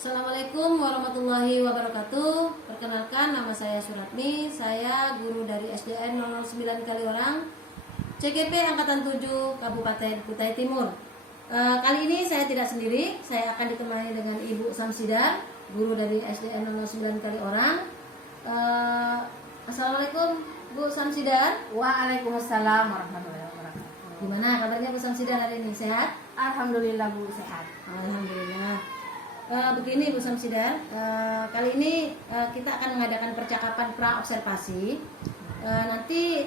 Assalamualaikum warahmatullahi wabarakatuh. Perkenalkan, nama saya Suratmi. Saya guru dari SDN 009 Kaliorang, CGP Angkatan 7 Kabupaten Kutai Timur. Kali ini saya tidak sendiri. Saya akan ditemani dengan Ibu Samsidar, guru dari SDN 009 Kaliorang. Assalamualaikum Bu Samsidar. Waalaikumsalam warahmatullahi wabarakatuh. Gimana kabarnya Bu Samsidar hari ini? Sehat? Alhamdulillah Bu, sehat. Alhamdulillah. Begini Bu Samsidar, kali ini kita akan mengadakan percakapan pra-observasi. Nanti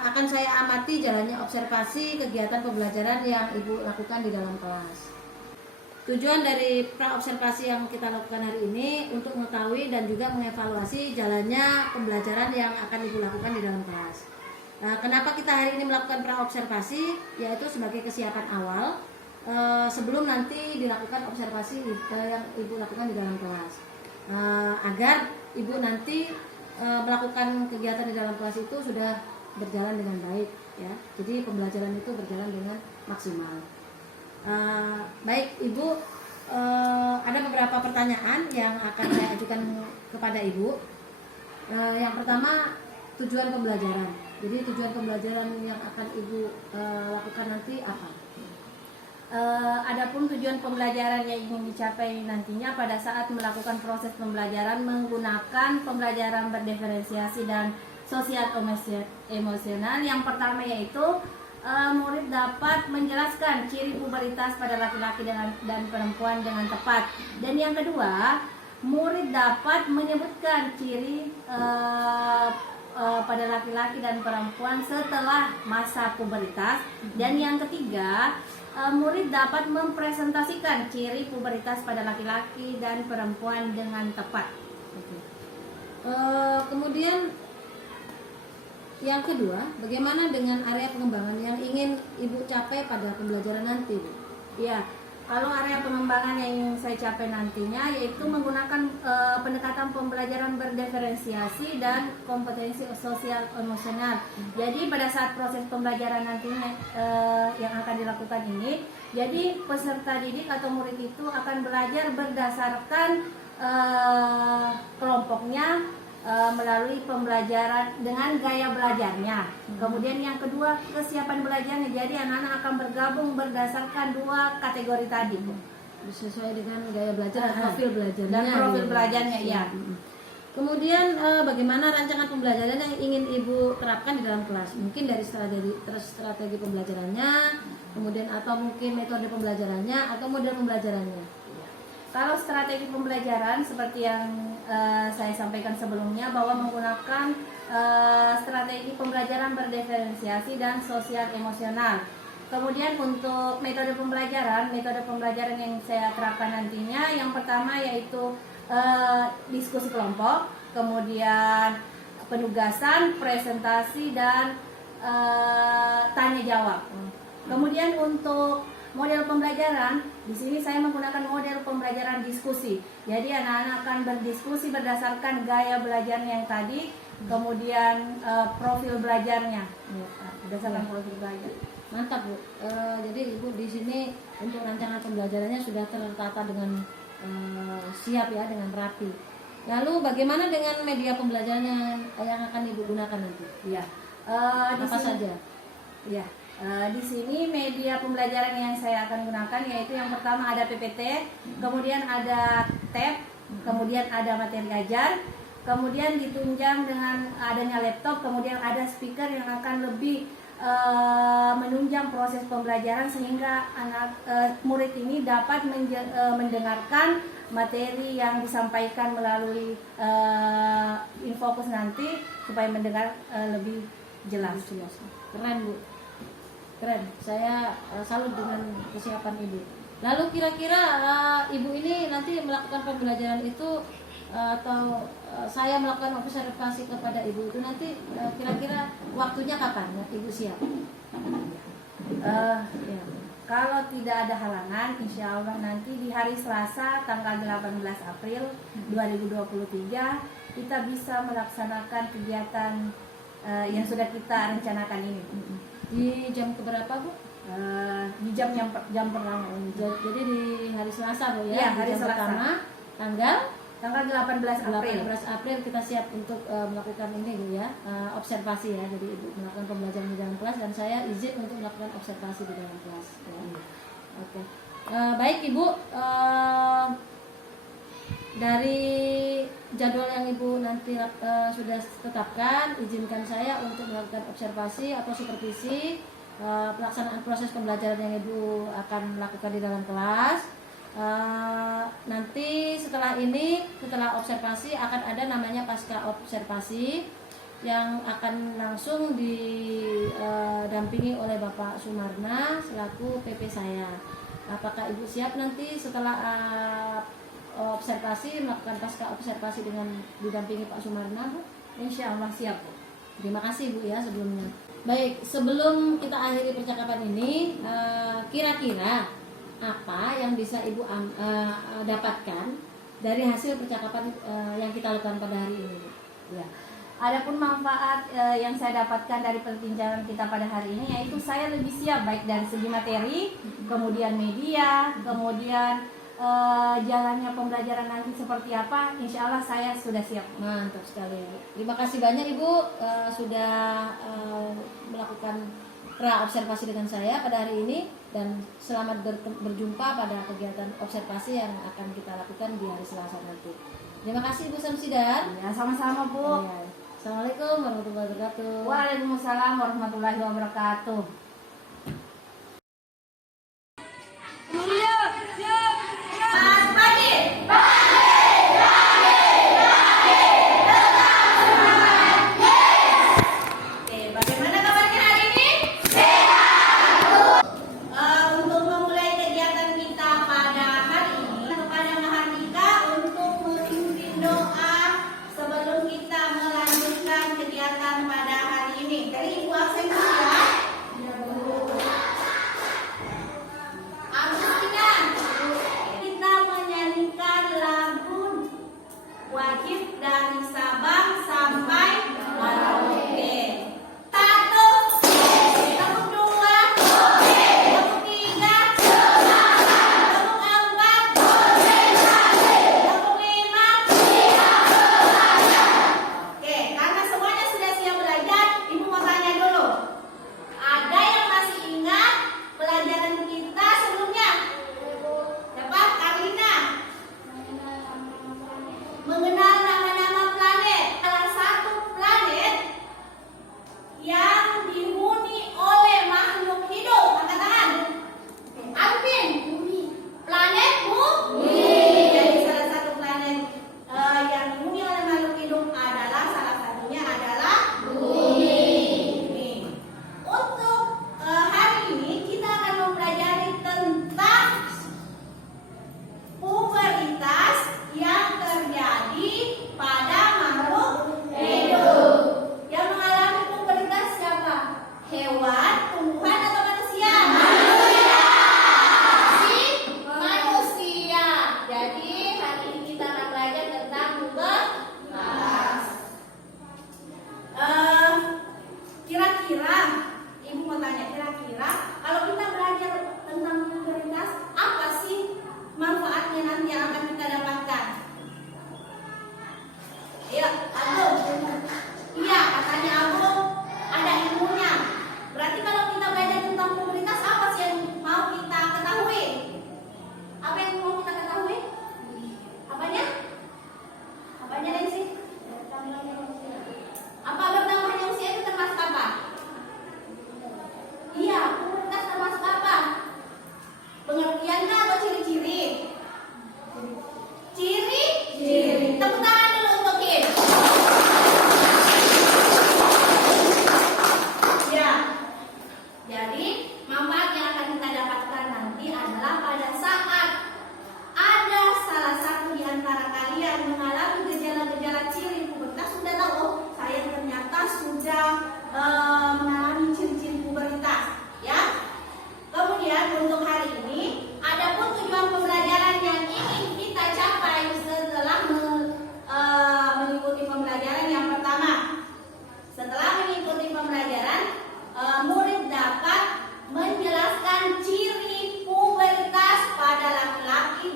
akan saya amati jalannya observasi kegiatan pembelajaran yang Ibu lakukan di dalam kelas. Tujuan dari pra-observasi yang kita lakukan hari ini untuk mengetahui dan juga mengevaluasi jalannya pembelajaran yang akan Ibu lakukan di dalam kelas. Kenapa kita hari ini melakukan pra-observasi? Yaitu sebagai kesiapan awal sebelum nanti dilakukan observasi yang Ibu lakukan di dalam kelas, agar Ibu nanti melakukan kegiatan di dalam kelas itu sudah berjalan dengan baik, ya. Jadi pembelajaran itu berjalan dengan maksimal. Baik Ibu, ada beberapa pertanyaan yang akan saya ajukan kepada Ibu. Yang pertama, tujuan pembelajaran. Jadi tujuan pembelajaran yang akan Ibu lakukan nanti apa? Adapun tujuan pembelajaran yang ingin dicapai nantinya pada saat melakukan proses pembelajaran menggunakan pembelajaran berdiferensiasi dan sosial emosional. Yang pertama yaitu murid dapat menjelaskan ciri pubertas pada laki-laki dan perempuan dengan tepat. Dan yang kedua, murid dapat menyebutkan ciri pada laki-laki dan perempuan setelah masa pubertas. Dan yang ketiga, murid dapat mempresentasikan ciri pubertas pada laki-laki dan perempuan dengan tepat. Kemudian yang kedua, bagaimana dengan area pengembangan yang ingin Ibu capai pada pembelajaran nanti, Bu? Ya, kalau area pengembangan yang ingin saya capai nantinya yaitu menggunakan pendekatan pembelajaran berdiferensiasi dan kompetensi sosial emosional. Jadi pada saat proses pembelajaran nantinya yang akan dilakukan ini, jadi peserta didik atau murid itu akan belajar berdasarkan kelompoknya melalui pembelajaran dengan gaya belajarnya. Kemudian yang kedua, kesiapan belajarnya. Jadi anak-anak akan bergabung berdasarkan dua kategori tadi, Bu. Sesuai dengan gaya belajar dan profil belajarnya. Dan profil belajarnya, ya. Kemudian bagaimana rancangan pembelajaran yang ingin Ibu terapkan di dalam kelas? Mungkin dari strategi pembelajarannya, kemudian atau mungkin metode pembelajarannya atau model pembelajarannya. Kalau strategi pembelajaran seperti yang saya sampaikan sebelumnya, bahwa menggunakan strategi pembelajaran berdiferensiasi dan sosial emosional. Kemudian untuk metode pembelajaran yang saya terapkan nantinya, yang pertama yaitu diskusi kelompok, kemudian penugasan, presentasi, dan tanya jawab. Kemudian untuk model pembelajaran, di sini saya menggunakan model pembelajaran diskusi. Jadi anak-anak akan berdiskusi berdasarkan gaya belajarnya yang tadi, kemudian profil belajarnya, berdasarkan profil belajar. Mantap, Bu. Jadi Ibu di sini untuk rancangan pembelajarannya sudah tertata dengan siap, ya, dengan rapi. Lalu bagaimana dengan media pembelajaran yang akan Ibu gunakan nanti? Ya, apa saja? Ya. Di sini media pembelajaran yang saya akan gunakan yaitu yang pertama ada PPT, kemudian ada tab, kemudian ada materi ajar, kemudian ditunjang dengan adanya laptop, kemudian ada speaker yang akan lebih menunjang proses pembelajaran sehingga murid ini dapat mendengarkan materi yang disampaikan melalui Infocus nanti supaya mendengar lebih jelas. Keren, Bu. Keren, saya salut dengan kesiapan Ibu. Lalu kira-kira Ibu ini nanti melakukan pembelajaran itu atau saya melakukan observasi kepada Ibu itu nanti kira-kira waktunya kapan ya, Ibu siap? Ya. Kalau tidak ada halangan, insya Allah nanti di hari Selasa tanggal 18 April 2023 kita bisa melaksanakan kegiatan yang sudah kita rencanakan ini. Di jam keberapa, Bu? Di jam pertama ini. Jadi di hari Selasa, Bu, ya? Iya, hari jam Selasa. pertama tanggal tanggal 18 April. 18 April kita siap untuk melakukan ini Bu ya, observasi ya. Jadi Ibu melakukan pembelajaran di dalam kelas dan saya izin untuk melakukan observasi di dalam kelas ya. Oke. Baik Ibu, dari jadwal yang Ibu nanti sudah tetapkan, izinkan saya untuk melakukan observasi atau supervisi pelaksanaan proses pembelajaran yang Ibu akan lakukan di dalam kelas. Nanti setelah ini, setelah observasi akan ada namanya pasca observasi yang akan langsung didampingi oleh Bapak Sumarna selaku PP saya. Apakah Ibu siap nanti setelah observasi melakukan pasca observasi dengan didampingi Pak Sumarna, Bu? Insya Allah siap, Bu. Terima kasih Bu ya sebelumnya. Baik, sebelum kita akhiri percakapan ini, kira-kira apa yang bisa Ibu dapatkan dari hasil percakapan yang kita lakukan pada hari ini? Ya. Adapun manfaat yang saya dapatkan dari perbincangan kita pada hari ini, yaitu saya lebih siap baik dari segi materi, kemudian media, kemudian jalannya pembelajaran nanti seperti apa. Insya Allah saya sudah siap. Mantap sekali. Terima kasih banyak Ibu sudah melakukan pra-observasi dengan saya pada hari ini, dan selamat berjumpa pada kegiatan observasi yang akan kita lakukan di hari Selasa nanti. Terima kasih Ibu Samsidar. Ya, sama-sama Bu. Ya. Assalamualaikum warahmatullahi wabarakatuh. Waalaikumsalam warahmatullahi wabarakatuh.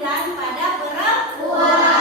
dan pada perempuan.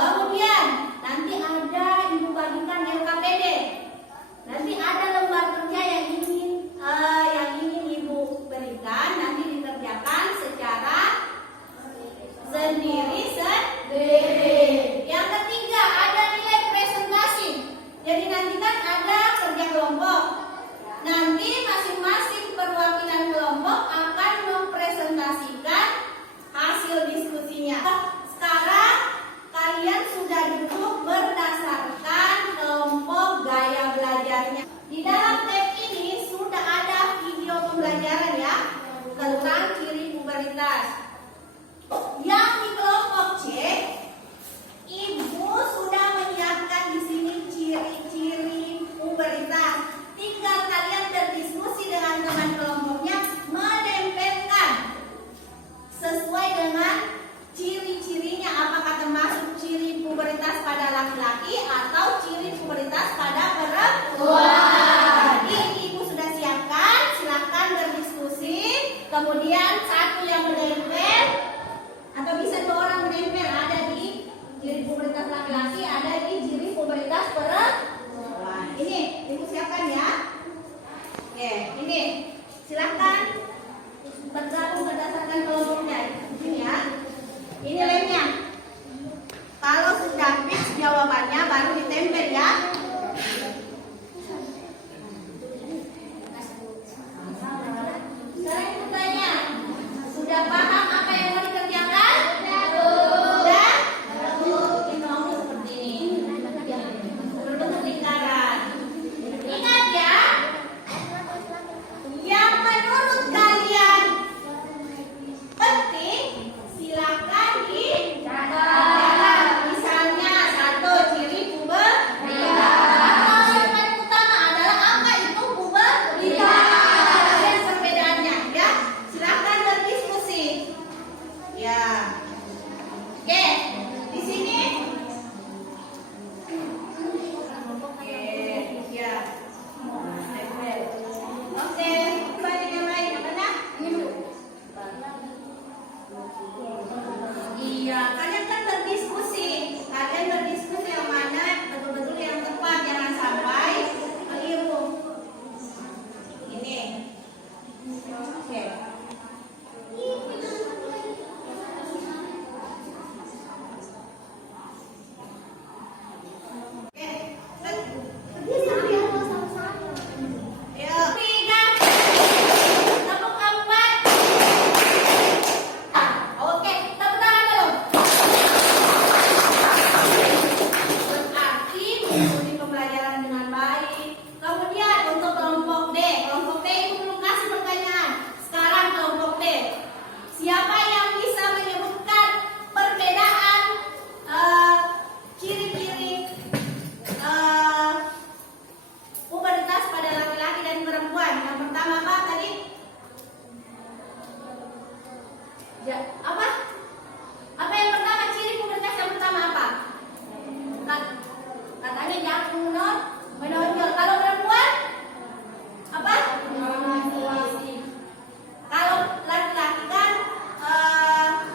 Kemudian nanti ada ibu bagikan LKPD. Nanti ada lembar kerja yang ingin ibu berikan, nanti dikerjakan secara sendiri. Yang ketiga ada nilai presentasi. Jadi nanti kan ada kerja kelompok. Nanti masing-masing perwakilan kelompok akan mempresentasikan hasil diskusinya. Sekarang kalian sudah duduk berdasarkan kelompok gaya belajarnya. Di dalam tab ini sudah ada video pembelajaran ya tentang ciri pubertas. Yang di kelompok C, ibu sudah menyiapkan di sini ciri-ciri pubertas. Tinggal kalian berdiskusi dengan teman kelompoknya, menempelkan sesuai dengan ciri-cirinya, apakah termasuk ciri pubertas pada laki-laki atau ciri pubertas pada perempuan. Jadi ibu sudah siapkan, silahkan berdiskusi. Kemudian satu yang menempel atau bisa dua orang menempel, ada di ciri pubertas laki-laki, ada di ciri pubertas perempuan. Ini ibu siapkan ya. Oke, ini silahkan bergabung berdasarkan kelompoknya. Ini ya. Ini lemnya. Kalau sudah fix jawabannya baru ditempel ya. Sekarang ibu tanya, sudah paham apa yang mau dikerjakan? Sudah? Ini mau seperti ini. Berbentuk lingkaran. Ingat ya, yang menurut kalian penting silakan dicatat. Misalnya satu, ciri pubertas. Yang paling utama adalah apa itu pubertas. Dan perbedaannya ya. Silakan berdiskusi. Ya. Oke, di sini. Oke, ya. Oke, banyak yang lain apa nak? Ini dulu. Iya, kalian kan berdiskusi. Kalian berdiskusi yang mana betul-betul yang tepat, jangan sampai keliru. Ini. Oke. Mengikuti pembelajaran dengan baik. Kemudian untuk kelompok D itu belum kasih pertanyaan. Sekarang kelompok D, siapa yang bisa menyebutkan perbedaan ciri-ciri pubertas pada laki-laki dan perempuan? Yang pertama apa tadi? Ya, apa? Apa yang pertama, ciri pubertas yang pertama apa? Katanya jangan menonjol. Kalau perempuan apa? Kalau laki-laki kan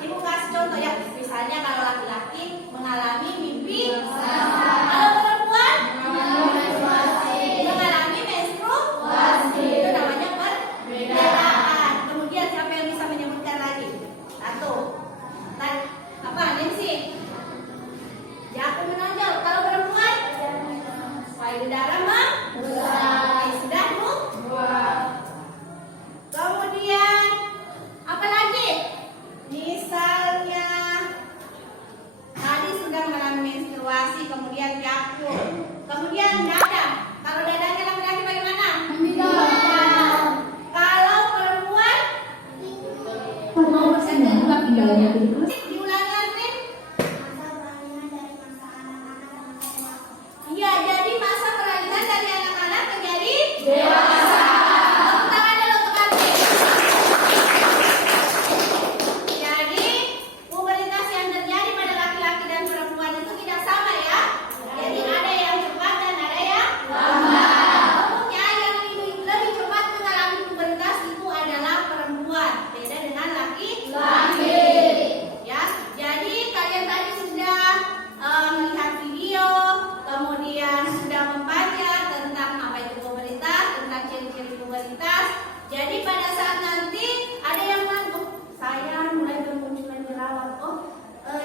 ibu kasih contoh ya. Misalnya kalau laki-laki mengalami mimpi. Kalau perempuan mengalami menstruasi. Itu namanya perbedaan. Kemudian siapa yang bisa menyebutkan lagi? Satu. Apa? Nancy. Jangan menonjol. Kalau perempuan payudara membesar. Sudah Bu? Kemudian apa lagi? Misalnya tadi sudah mengalami menstruasi, kemudian jakun, kemudian dada. Kalau dadanya laki-laki bagaimana? Kalau perempuan mau diulangi lagi. Iya, jadi masa peralihan dari anak-anak menjadi dewasa. Tepuk tangan dulu untuk Ati. Jadi pubertas yang terjadi pada laki-laki dan perempuan itu tidak sama ya. Jadi ada yang cepat dan ada yang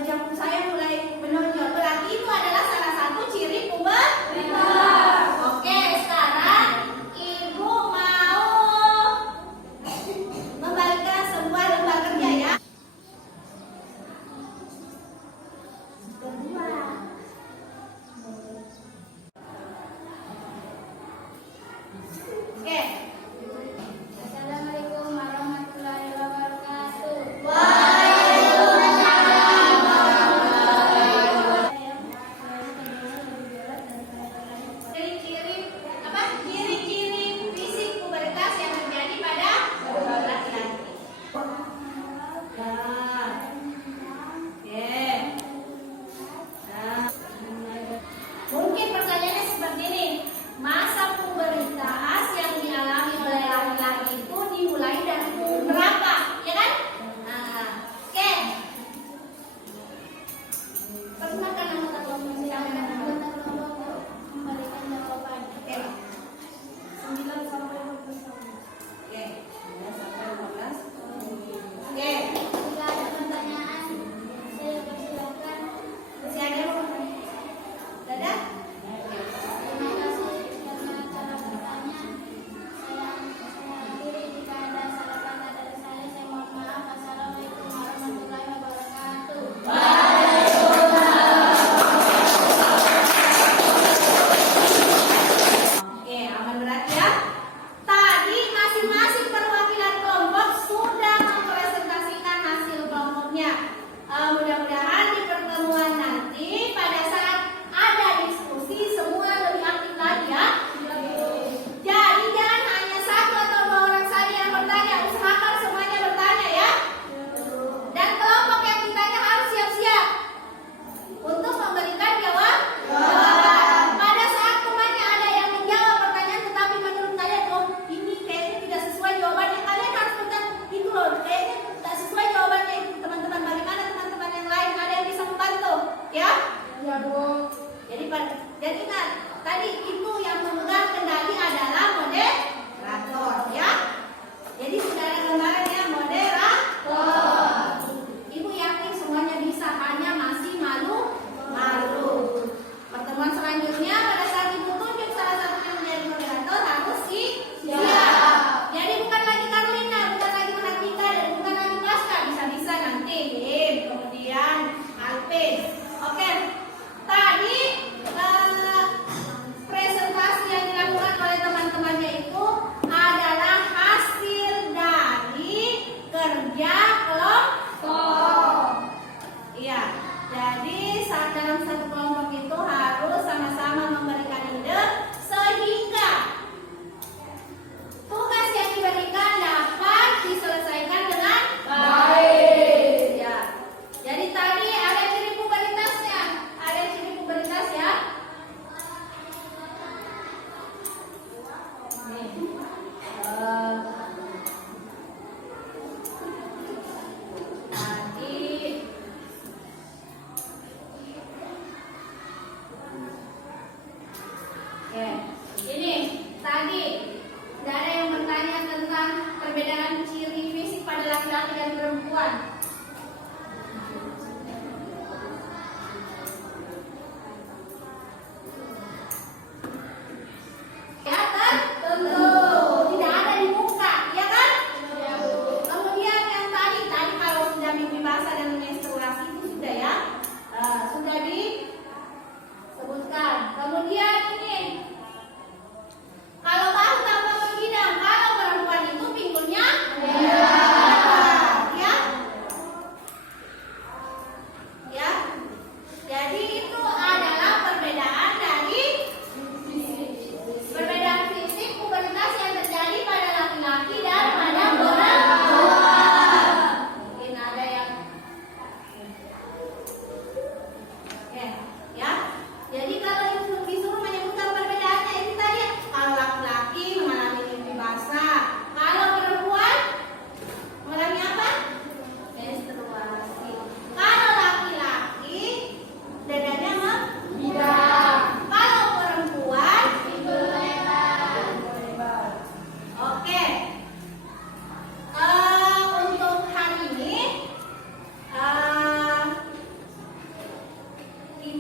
wajah saya mulai menonjol. Berarti itu adalah salah satu ciri pubertas. Oke, sekarang ibu mau membagikan sebuah lembar kerja ya. Kedua. Oke. Assalamualaikum warahmatullahi wabarakatuh. Ciri-ciri apa? Ciri-ciri fisik pubertas yang terjadi pada laki-laki. Nah. Oke. Nah. Mungkin pertanyaannya seperti ini. Masa pubertas yang dialami oleh laki-laki itu dimulai dari umur berapa? Ya kan? Nah. Oke. Persilakan anggota kelompok silakan. Memberikan jawaban. Oke. 9 sampai 15 tahun. Oke. 9 sampai 15. Oke. Jika ada pertanyaan, saya persilakan. Masih ada yang mau? Dadah. Terima kasih karena cara bertanya. Saya akhiri jika ada salah kata dari saya mohon maaf. Assalamualaikum warahmatullahi wabarakatuh. Oke, aman berarti ya. Tadi masing-masing perwakilan kelompok sudah mempresentasikan hasil kelompoknya. Mudah-mudahan di pertemuan nanti pada saat ada diskusi semua lebih aktif lagi ya. Jadi jangan hanya satu atau dua orang saja yang bertanya, usahakan semuanya bertanya ya. Dan kelompok yang ditanya harus siap-siap untuk memberikan jawaban. Pada saat temannya ada yang menjawab pertanyaan tetapi menurut kalian oh ini kayaknya tidak sesuai jawabannya, kalian harus bertanya itu loh kayaknya tidak sesuai jawabannya itu teman-teman. Bagaimana teman-teman yang lain ada yang bisa membantu ya? Ya Bu. Jadi ingat tadi itu yang memegang kendali adalah moderator ya. Jadi sudah ada gambarannya moderator. Ibu yakin semuanya bisa, hanya masih malu. Pertemuan selanjutnya pada saat ibu tunjuk salah satunya menjadi moderator harus siap. Jadi bukan lagi Carlina, bukan lagi Mahardika, dan bukan lagi Pasca. Bisa-bisa nanti Lim, kemudian Alvin. Oke. Tadi presentasi yang dilakukan oleh teman-temannya itu adalah hasil dari kerja kelompok. Iya, jadi saat dalam satu kelompok itu harus sama-sama memberikan ide sehingga tugas yang diberikan dapat diselesaikan dengan baik. Ya. Jadi tadi ada ciri pubertasnya, ada ciri pubertas ya. Nih. Tadi Oke, ini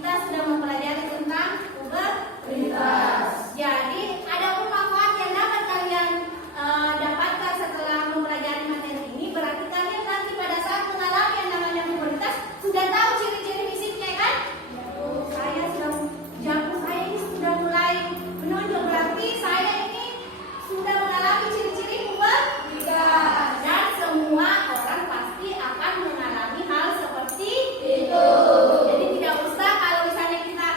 kita sudah mempelajari tentang pubertas. Jadi ada pun manfaat yang dapat kalian dapatkan setelah mempelajari materi ini. Berarti kalian nanti pada saat mengalami yang namanya pubertas sudah tahu ciri-ciri fisiknya kan? Saya sudah jantung saya ini sudah mulai menonjol, berarti saya ini sudah mengalami ciri-ciri pubertas. Dan semua orang pasti akan mengalami hal seperti itu. Jadi tidak usah kalau misalnya kita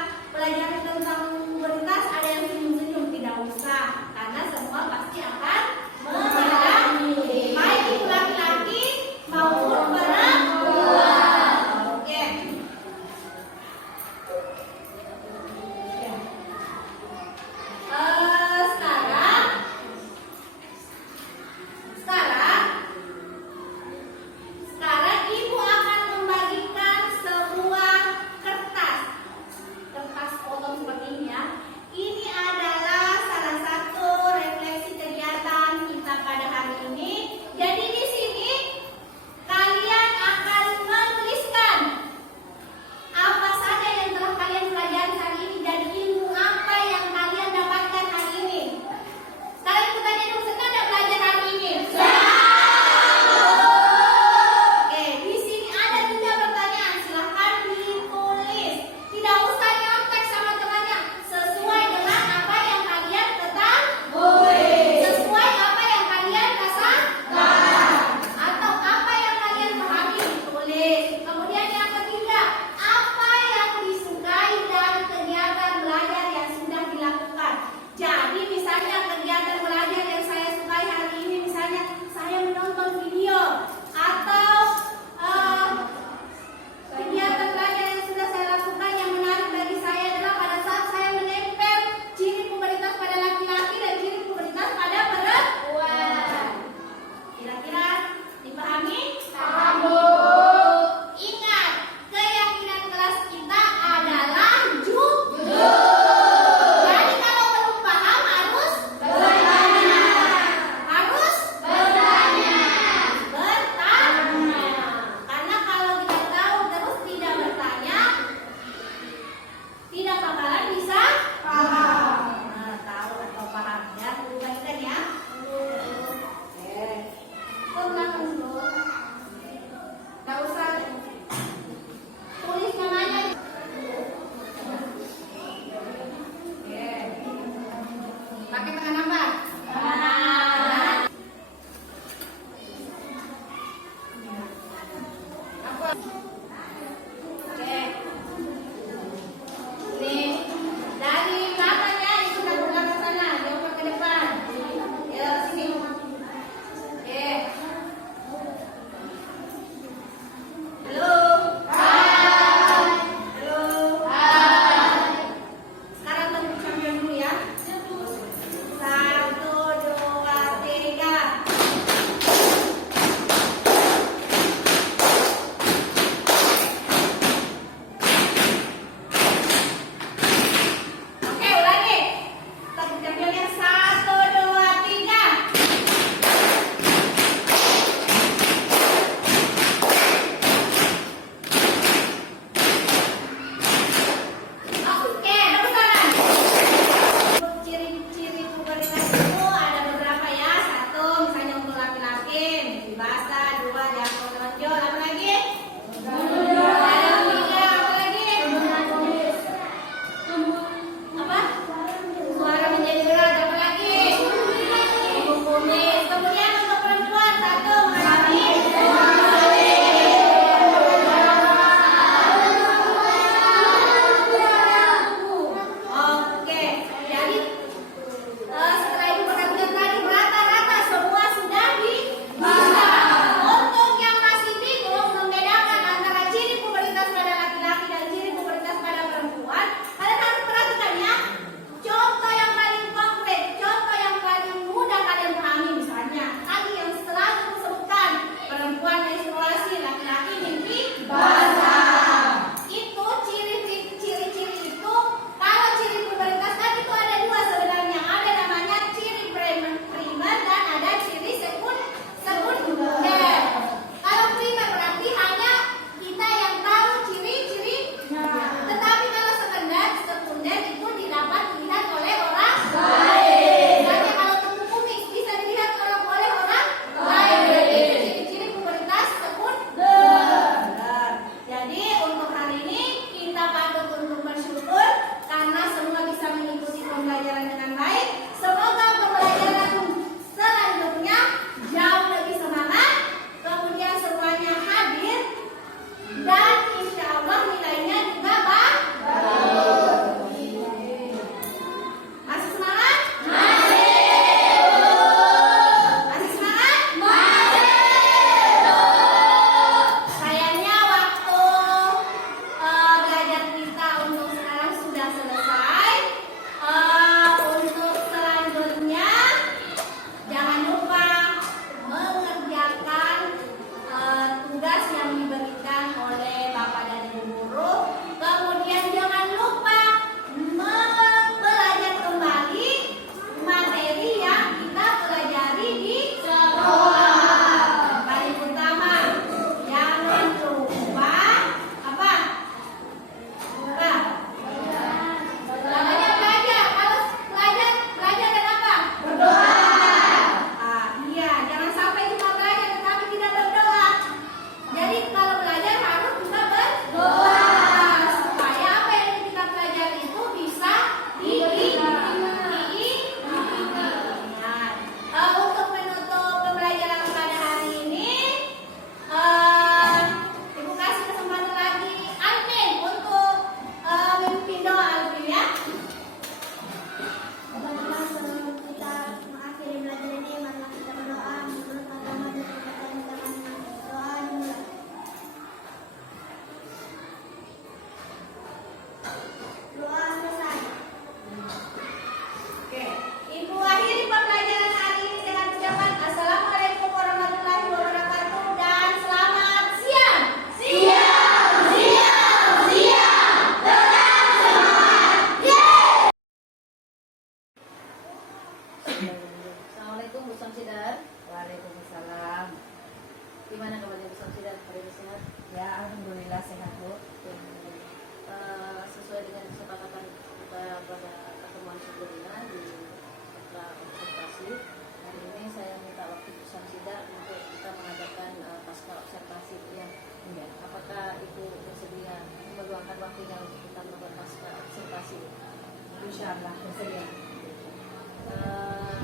Insya Allah bersedia.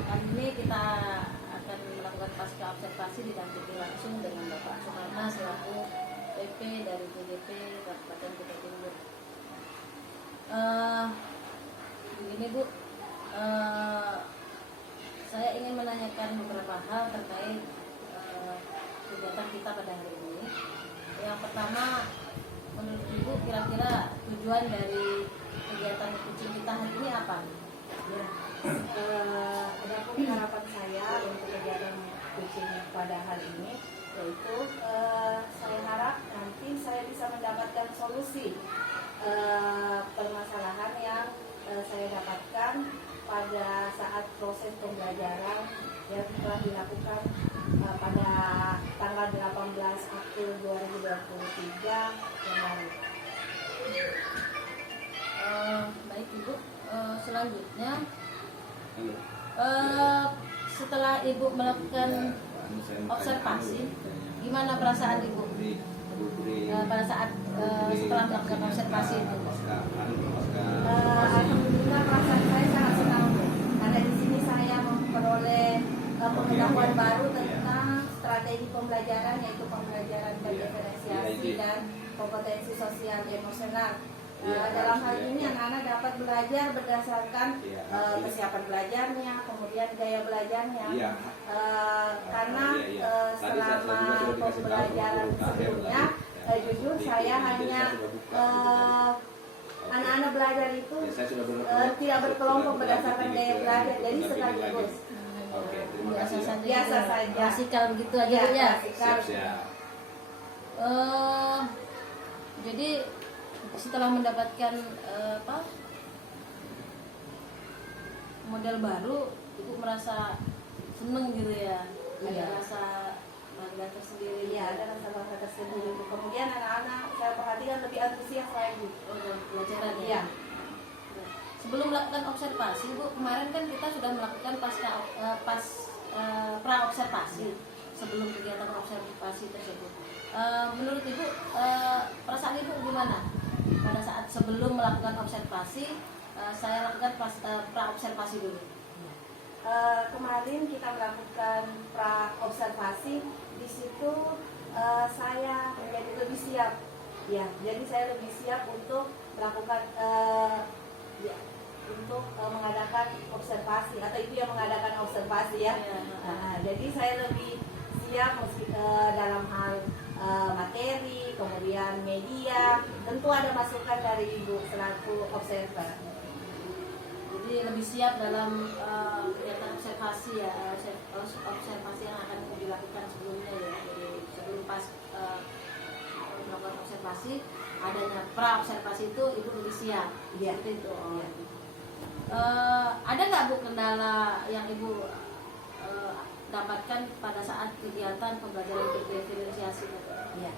Kali ini kita akan melakukan pasca observasi didampingi langsung dengan Bapak Sukarna selaku PP dari TGP Kabupaten Kutai Timur. Begini Bu, saya ingin menanyakan beberapa hal terkait kegiatan kita pada hari ini. Yang pertama, menurut Ibu kira-kira tujuan dari kegiatan kucing kita hari ini apa? Ya, adapun harapan saya untuk kegiatan kucing pada hari ini yaitu saya harap nanti saya bisa mendapatkan solusi permasalahan yang saya dapatkan pada saat proses pembelajaran yang telah dilakukan pada tanggal 18 April 2023 yang lalu. Baik Ibu, selanjutnya setelah Ibu melakukan observasi, gimana perasaan Ibu pada saat setelah melakukan observasi itu? Alhamdulillah perasaan saya sangat senang karena di sini saya memperoleh pengetahuan baru tentang strategi pembelajaran, yaitu pembelajaran berdiferensiasi dan kompetensi sosial emosional. Dalam hal ini anak-anak dapat belajar berdasarkan kesiapan belajarnya, kemudian gaya belajarnya. Karena selama pembelajaran sebelumnya, jujur saya hanya anak-anak belajar itu tidak berkelompok berdasarkan gaya belajar, jadi sekaligus. Biasa saja. Klasikal begitu aja ya. Jadi setelah mendapatkan model baru, Ibu merasa seneng gitu ya, ada rasa bangga tersendiri. Iya, ada rasa bangga tersendiri. Kemudian anak-anak saya perhatikan lebih antusias lagi. Pelajaran ya. Iya. Sebelum melakukan observasi, Bu, kemarin kan kita sudah melakukan pra observasi sebelum kegiatan observasi tersebut. Menurut Ibu, perasaan Ibu gimana pada saat sebelum melakukan observasi? Saya lakukan pra observasi dulu. Kemarin kita melakukan pra observasi, di situ saya menjadi lebih siap. Ya, jadi saya lebih siap untuk melakukan untuk mengadakan observasi, atau itu yang mengadakan observasi ya. Jadi saya lebih siap dalam hal materi, kemudian media, tentu ada masukan dari Ibu selaku observer. Jadi lebih siap dalam kegiatan observasi ya, observasi yang akan dilakukan sebelumnya ya. Jadi sebelum pas melakukan observasi, adanya pra observasi itu Ibu lebih siap. Iya. Seperti itu. Ada nggak Bu kendala yang Ibu dapatkan pada saat kegiatan pembelajaran berdiferensiasi? Ya.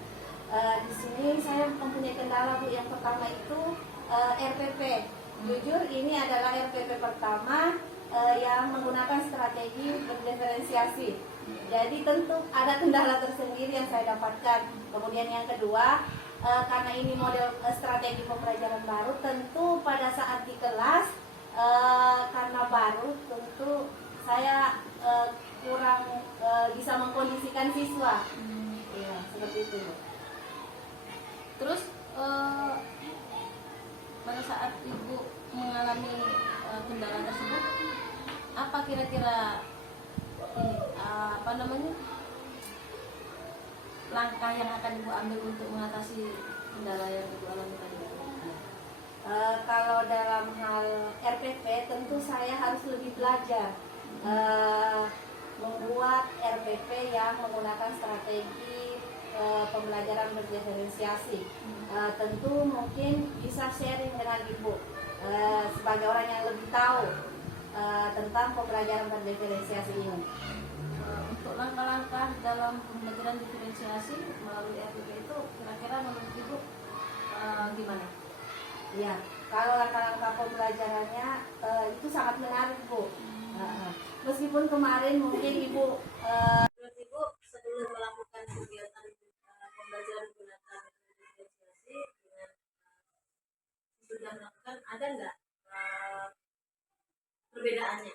Di sini saya mempunyai kendala Bu. Yang pertama itu RPP. Jujur ini adalah RPP pertama yang menggunakan strategi berdiferensiasi. Jadi tentu ada kendala tersendiri yang saya dapatkan. Kemudian yang kedua, karena ini model strategi pembelajaran baru, tentu pada saat di kelas karena baru, tentu saya kurang bisa mengkondisikan siswa. Ya, seperti itu. Terus pada saat Ibu mengalami kendala tersebut, apa kira-kira langkah yang akan Ibu ambil untuk mengatasi kendala yang Ibu alami tadi? Kalau dalam hal RPP, tentu saya harus lebih belajar membuat RPP yang menggunakan strategi pembelajaran berdiferensiasi. Tentu mungkin bisa sharing dengan Ibu sebagai orang yang lebih tahu tentang pembelajaran berdiferensiasi ini. Untuk langkah-langkah dalam pembelajaran diferensiasi melalui RPP itu kira-kira menurut Ibu gimana? Ya, kalau langkah-langkah pembelajarannya itu sangat menarik Bu. Meskipun kemarin mungkin Ibu Menurut Ibu sebelum melakukan kegiatan pembelajaran menggunakan diferensiasi dengan sudah melakukan, ada nggak perbedaannya?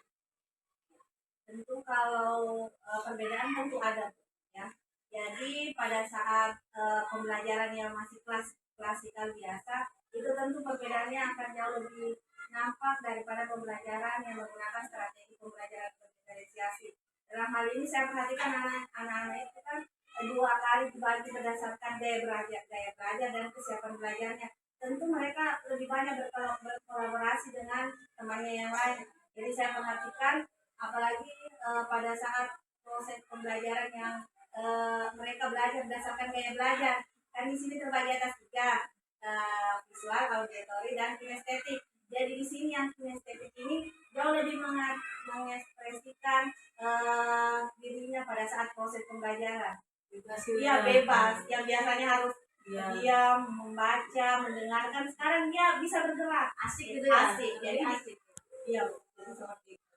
Tentu kalau perbedaan tentu ada ya. Jadi pada saat pembelajaran yang masih klasikal biasa itu tentu perbedaannya akan jauh lebih nampak daripada pembelajaran yang menggunakan strategi pembelajaran berdiferensiasi. Dalam hal ini saya perhatikan anak-anak itu kan dua kali dibagi berdasarkan daya belajar dan kesiapan belajarnya. Tentu mereka lebih banyak berkolaborasi dengan temannya yang lain. Jadi saya perhatikan apalagi pada saat proses pembelajaran yang mereka belajar berdasarkan gaya belajar. Kan di sini terbagi atas tiga, visual, auditory, dan kinestetik. Jadi di sini yang kinestetik ini jauh lebih mengekspresikan dirinya pada saat proses pembelajaran. Iya bebas, yang biasanya harus diam, membaca, mendengarkan, sekarang dia bisa bergerak. Asik gitu ya? Asik, jadi asik. Iya, seperti itu.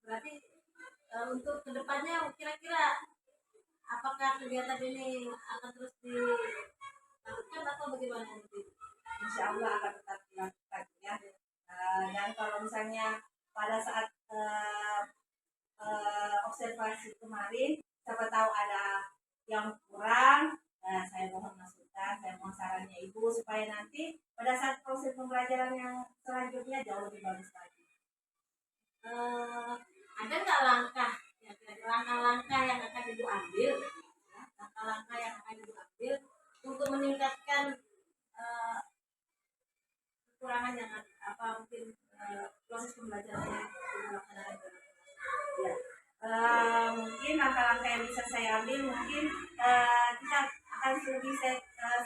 Berarti untuk kedepannya kira-kira apakah kegiatan ini akan terus dilakukan atau bagaimana nanti? Insya Allah akan tetap dilakukan ya. Dan kalau misalnya pada saat observasi kemarin, siapa tahu ada yang kurang, saya mohon masukan, saya mohon sarannya Ibu supaya nanti pada saat proses pembelajaran yang selanjutnya jauh lebih bagus lagi. Ada nggak langkah-langkah yang akan Ibu ambil, ya, langkah-langkah yang akan Ibu ambil untuk meningkatkan kekurangan yang mungkin proses pembelajaran yang dilaksanakan ya. Mungkin langkah-langkah yang bisa saya ambil mungkin kita akan lebih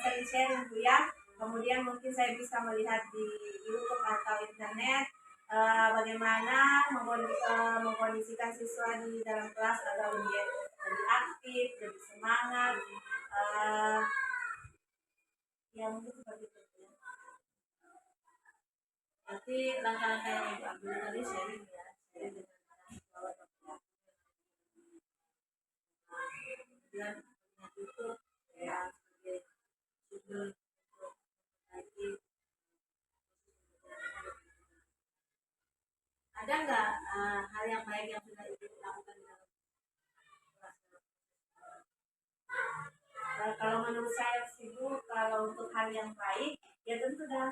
sering sharing Bu ya. Kemudian mungkin saya bisa melihat di YouTube atau internet bagaimana mengkondisikan siswa di dalam kelas agar lebih aktif, lebih semangat. Ya mungkin seperti itu ya. Nanti langkah-langkah yang Ibu ambil tadi sharing ya, sharing dengan bahwa kemudian itu ya sebagai sumber untuk lagi. Ada nggak hal yang baik yang sudah Ibu lakukan di dalam kelas? Kalau menurut saya sih Bu, kalau untuk hal yang baik ya tentu dengan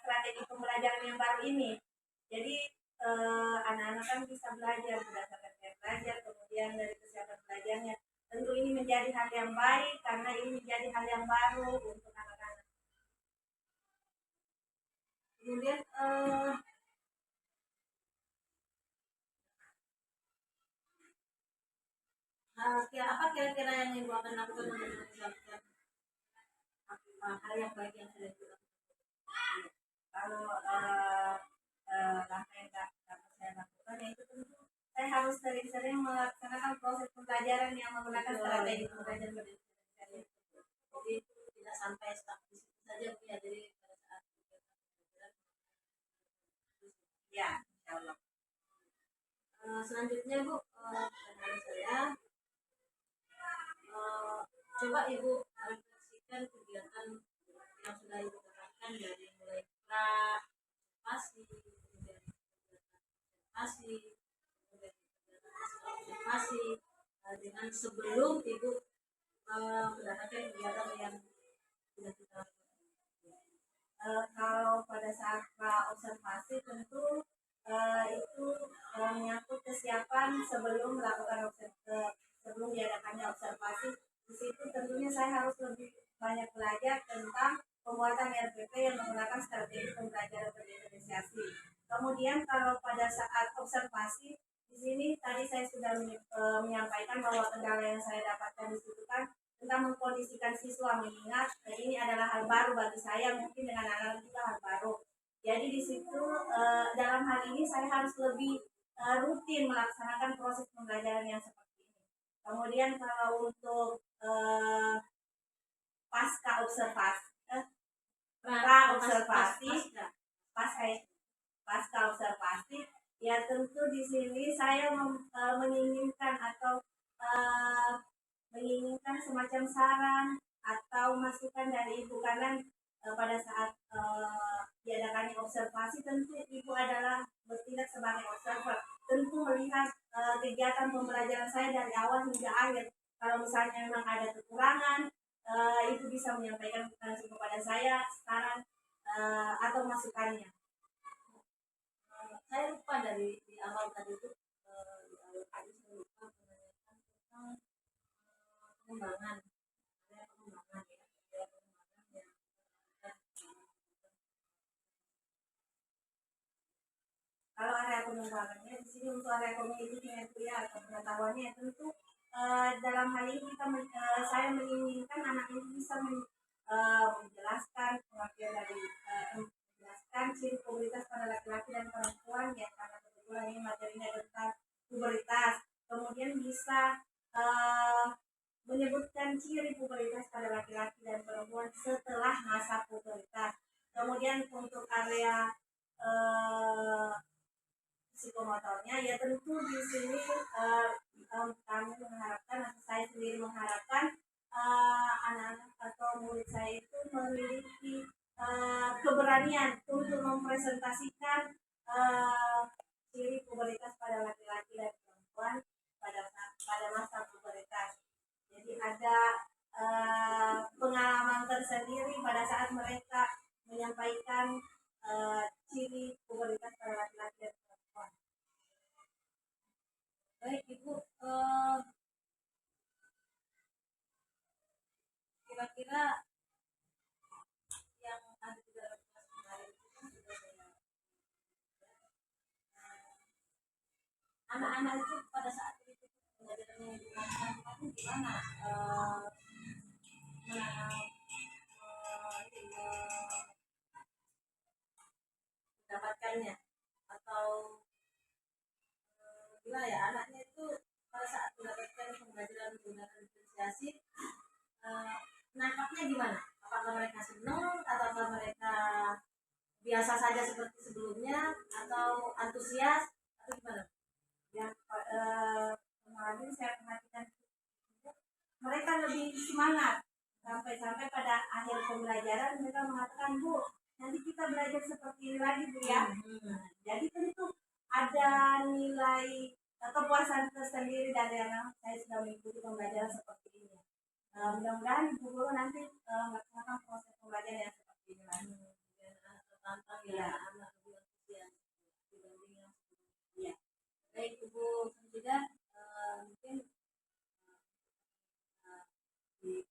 strategi pembelajaran yang baru ini. Jadi anak-anak kan bisa belajar berdasarkan gaya belajar, kemudian dari kesiapan belajarnya. Tentu ini menjadi hal yang baik karena ini menjadi hal yang baru untuk anak-anak. Kemudian apa kira-kira yang Ibu akan lakukan untuk meningkatkan hal yang baik yang sudah dilakukan? Kalau langkah yang dapat saya lakukan yaitu tentu saya harus sering-sering melaksanakan proses pembelajaran yang menggunakan strategi pembelajaran berdiferensiasi. Jadi tidak sampai stuck di situ saja Bu ya. Jadi pada saat pembelajaran ya, insya Allah. Selanjutnya Bu, pertanyaan saya, coba Ibu refleksikan kegiatan yang sudah Ibu lakukan dari mulai observasi, kemudian observasi dengan sebelum Ibu mendapatkan kegiatan yang sudah kita lakukan. Kalau pada saat observasi tentu itu menyangkut kesiapan sebelum melakukan sebelum diadakannya observasi. Di situ tentunya saya harus lebih banyak belajar tentang pembuatan RPP yang menggunakan strategi pembelajaran berdiferensiasi. Kemudian kalau pada saat observasi di sini tadi saya sudah menyampaikan bahwa kendala yang saya dapatkan di situ kan tentang mengkondisikan siswa, mengingat ini adalah hal baru bagi saya, mungkin dengan anak-anak juga hal baru. Jadi di situ dalam hal ini saya harus lebih rutin melaksanakan proses pembelajaran yang seperti ini. Kemudian kalau untuk pasca observasi, pasca observasi, ya tentu di sini saya menginginkan atau menginginkan semacam saran atau masukan dari Ibu karena pada saat diadakannya observasi, tentu Ibu adalah bertindak sebagai observer. Tentu melihat kegiatan pembelajaran saya dari awal hingga akhir. Kalau misalnya memang ada kekurangan, Ibu bisa menyampaikan langsung kepada saya sekarang atau masukannya. Saya lupa dari di awal tadi itu, di awal tadi saya lupa menanyakan tentang pengembangan. Ada pengembangan ya, ada pengembangan yang kalau area pengembangannya di sini untuk area kognitifnya itu ya, atau pengetahuannya tentu dalam hal ini saya menginginkan anak ini bisa menjelaskan pengertian dari menjelaskan ciri pubertas pada laki-laki dan perempuan ya, karena kebetulan ini materinya tentang pubertas. Kemudian bisa menyebutkan ciri pubertas pada laki-laki dan perempuan setelah masa pubertas. Kemudian untuk area psikomotornya ya, tentu di sini kami mengharapkan atau saya sendiri mengharapkan anak-anak atau murid saya itu memiliki keberanian untuk mempresentasikan ciri pubertas pada laki-laki dan perempuan pada masa pubertas. Jadi ada pengalaman tersendiri pada saat mereka menyampaikan ciri pubertas pada laki-laki dan perempuan. Baik Ibu, kira-kira yang ada di dalam kelas kemarin itu kan sudah saya anak-anak itu pada saat itu pembelajaran yang dilakukan itu gimana mendapatkannya, atau gimana ya anaknya itu pada saat mendapatkan pembelajaran menggunakan diferensiasi menangkapnya gimana? Apakah mereka senang atau mereka biasa saja seperti sebelumnya atau antusias atau gimana? Yang kemarin saya perhatikan mereka lebih semangat sampai pada akhir pembelajaran mereka mengatakan, Bu, nanti kita belajar seperti ini lagi Bu ya. Jadi tentu ada nilai kepuasan tersendiri dari anak saya sudah mengikuti pembelajaran seperti ini. Mudah-mudahan Ibu Guru nanti melaksanakan proses pembelajaran yang seperti ini lagi. Dan tertantang ya, anak lebih antusias dibanding yang sebelumnya. Baik Ibu Presiden, mungkin di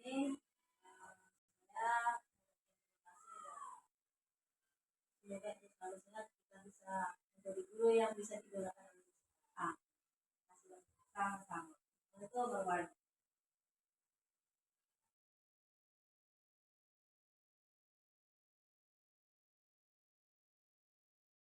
ini saya semoga selalu sehat, kita bisa menjadi guru yang bisa digunakan oleh sama-sama. Itu berwarna.